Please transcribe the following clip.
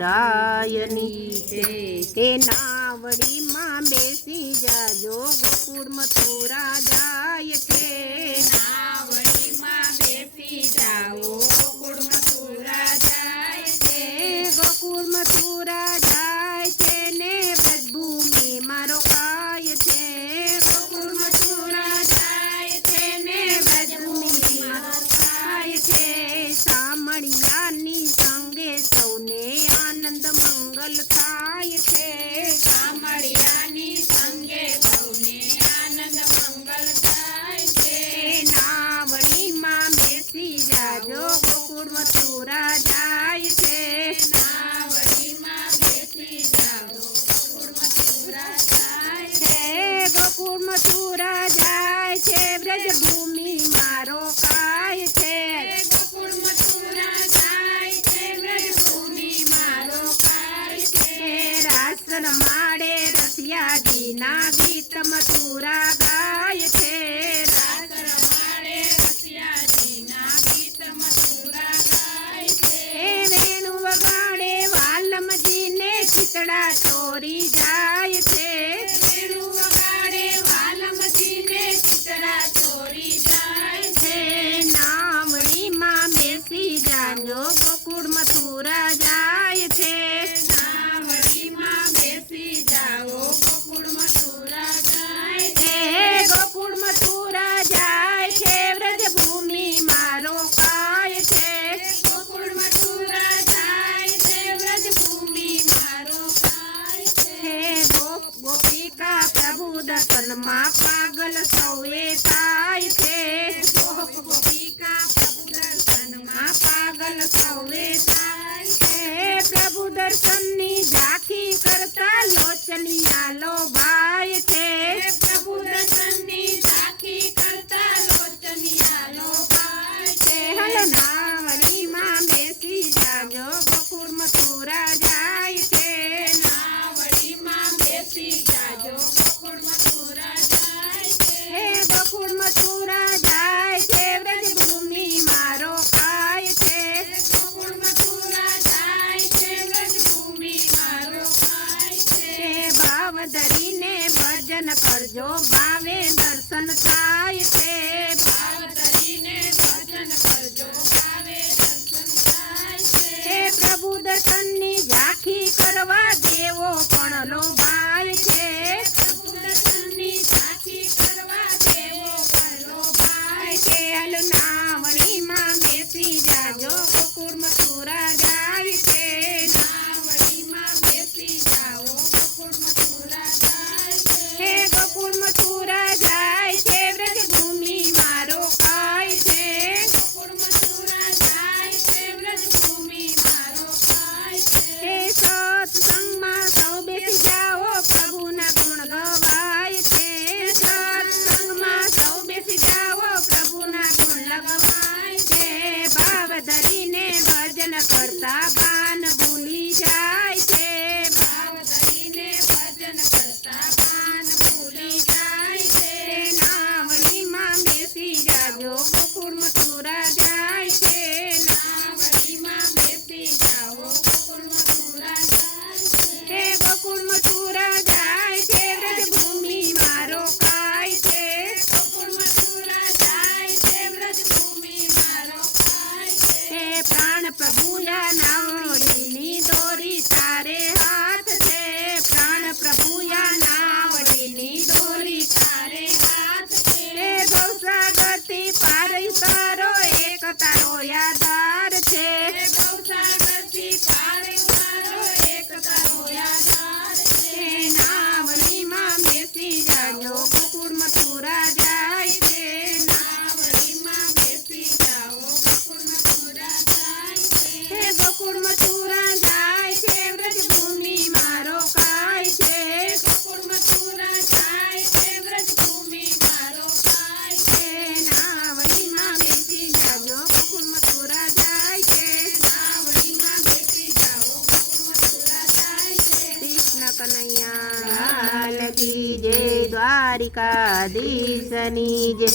રાયની તે નાવડીમાં બેસી જાજો ગોકુળ મથુરા જાય છે નાવડીમાં બેસી જાઓ ગોકુળ મથુરા જાય છે ગોકુળ મથુરા જાય છે ને વ્રજભૂમિમાં રોકાય છે ગોકુળ મથુરા જાય છે ને વ્રજભૂમિમાં રોકાય છે સામળિયાની સંગે સૌને આનંદ મંગલ થાય છે સામળિયાની સંગે સૌને આનંદ મંગલ થાય છે નાવડીમાં બેસી જાજો ગોકુળ મથુરા જાય છે નાવડીમાં બેસી જાઓ ગોકુળ મથુરા જાય છે ગોકુળ મથુરા જાય છે વ્રજભૂમિમાં રોકાય છે ગોકુળ મથુરા જાય છે વ્રજભૂમિમાં રોકાય છે રાસન માડે રસિયાજીના ગીત મથુરા ગાય છે રાસ રમાડે રસિયાજીના ગીત મથુરા ગાય છે વેણુ વગાડે વાલમજીને ચિતડા ચોરી જાય છે વેણુ વગાડે વાલમજીને ચિતડા ચોરી જાય છે નાવડીમાં બેસી જાજો ગોકુળ મથુરા જાય છે નાવડીમાં બેસી જાઓ ગોકુળ મથુરા જાય છે ગોકુળ મથુરા જાય છે વ્રજભૂમિમાં રોકાય છે ગોકુળ મથુરા જાય છે વ્રજભૂમિમાં રોકાય છે ગોપિકા પ્રભુ દર્શનમાં પાગલ સૌએ થાય છે ગોપિકા પ્રભુ દર્શનમાં પાગલ સૌએ થાય છે પ્રભુ દર્શનની ઝાંખી કરતા લોચનિયા લોભાય છે પ્રભુ દર્શનની ઝાંખી કરતા લોચનિયા લોભાય છે હલ નાવડીમાં બેસી જાજો ગોકુળ મથુરા જાય છે નાવડીમાં બેસી જાજો ગોકુળ મથુરા જાય છે ગોકુળ મથુરા જાય છે વ્રજભૂમિમાં રોકાય છે ગોકુળ મથુરા જાય છે વ્રજભૂમિમાં રોકાય છે ભાવ ધરીને ભજન કરજો ભાવે દર્શન થાય છે ભાવ ધરીને ભજન કરજો ભાવે દર્શન થાય છે પ્રભુ દર્શનની ઝાંખી કરવા દેવો પણ લોભાય છે પ્રભુ દર્શનની ઝાંખી કરવા દેવો પણ લોભાય છે હલ નાવડીમાં બેસી જાજો ગોકુળ મથુરા જાય છે નાવડીમાં બેસી જાઓ ગોકુળ મથુરા જાય છે ગોકુળ મથુરા જાય છે વ્રજભૂમિમાં રોકાય છે ગોકુળ મથુરા જાય છે વ્રજભૂમિમાં રોકાય છે સત્સંગમાં સૌ બેસી જાઓ પ્રભુના ગુણ ગવાય છે સત્સંગમાં સૌ બેસી જાઓ પ્રભુના ગુણ લગવાય છે ભાવ ધરીને ભજન કરતા ભાન ભૂલી જાય છે ભાવ ધરીને ભજન કરતા ભાન ભૂલી જાય છે નાવડીમાં બેસી જાજો ગોકુળ મથુરા જાય છે નાવડીમાં બેસી જાઓ ગોકુળ મથુરા જાય છે ગોકુળ મથુરા જાય છે વ્રજભૂમિમાં રોકાય છે ગોકુળ મથુરા જાય છે વ્રજભૂમિમાં રોકાય છે પ્રાણ પ્રભુયા નાવડીની દોરી તારે હાથ છે પ્રાણ પ્રભુયા નાવડીની દોરી તારે હાથ છે ગૌસાગરથી પાર ઉતારો એક તારો યાદાર છે ગૌસાગરથી પાર ઉતારો એક તારો યાદાર છે નાવડીમાં બેસી જાજો ગોકુળ મથુરા જાય છે નાવડીમાં બેસી જાઓ ગોકુળ મથુરા જાય છે ગોકુળ મથુરા જાય છે વ્રજભૂમિમાં રોકાય છે ગોકુળ મથુરા જાય છે વ્રજભૂમિમાં રોકાય છે નાવડીમાં બેસી જાજો ગોકુળ મથુરા જાય છે નાવડીમાં બેસી જાઓ ગોકુળ મથુરા જાય છે કૃષ્ણ કનૈયા લાલ કી જય દ્વારિકાધીશની જય